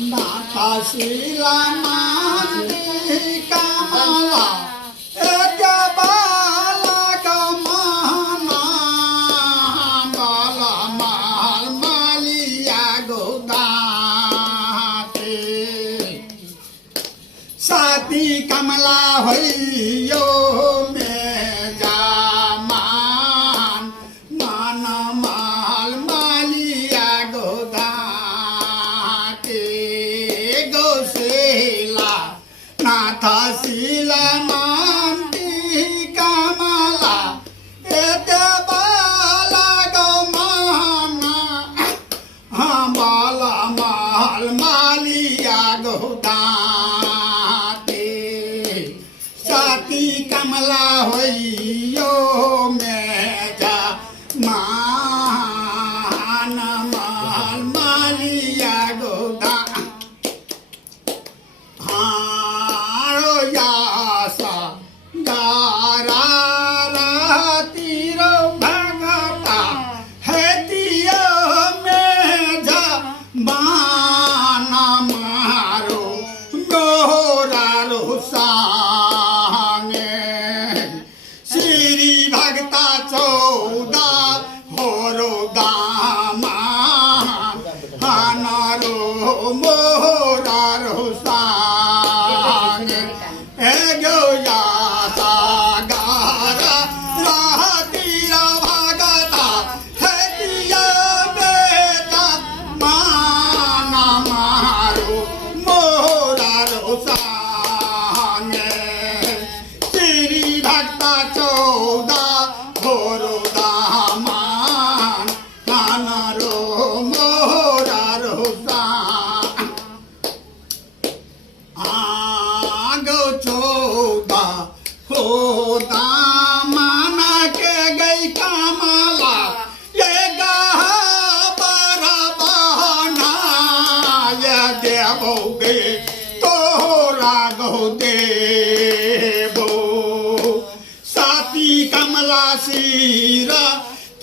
नाथाशीला मानती कामला एक बाला कमाना बाला माल मालिया गोदाते साथी कमला भैयो में जामान मान माल मालिया गोदाते गौसेला नाथाशीला मानती कमला एक बाला गमाना बाला माल मालिया गोदाते साथी कमला होइयो में जा मान माल मालिया गोदा हारो यासा गारा तीरो भगता है दिया में जा बाना मारो गोरारो सांगे श्री भगता चौदा होरो दामा हानारो मोरारो सांगे एगो याता गारा तीरा भगता है दिया बेटा माना मारो मोरारो सांगे श्री भक्ता चौदा होरो दामान नानारो मोरारो सांग आगो चौदा हो दामाना के गई कामला ये बारा बहाना ये देवोगे तोरा गो देवो साथी कमला सीरा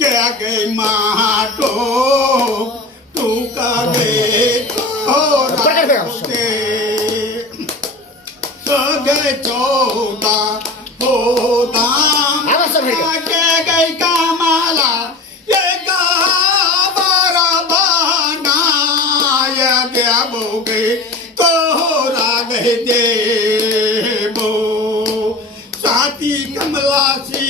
क्या गई माटो तू कगे तोरा गो दे गए चौदा हो दाम के गई कामला ये बारा बहाना ये देवोगे तोरा गए देवो साथी कमला सी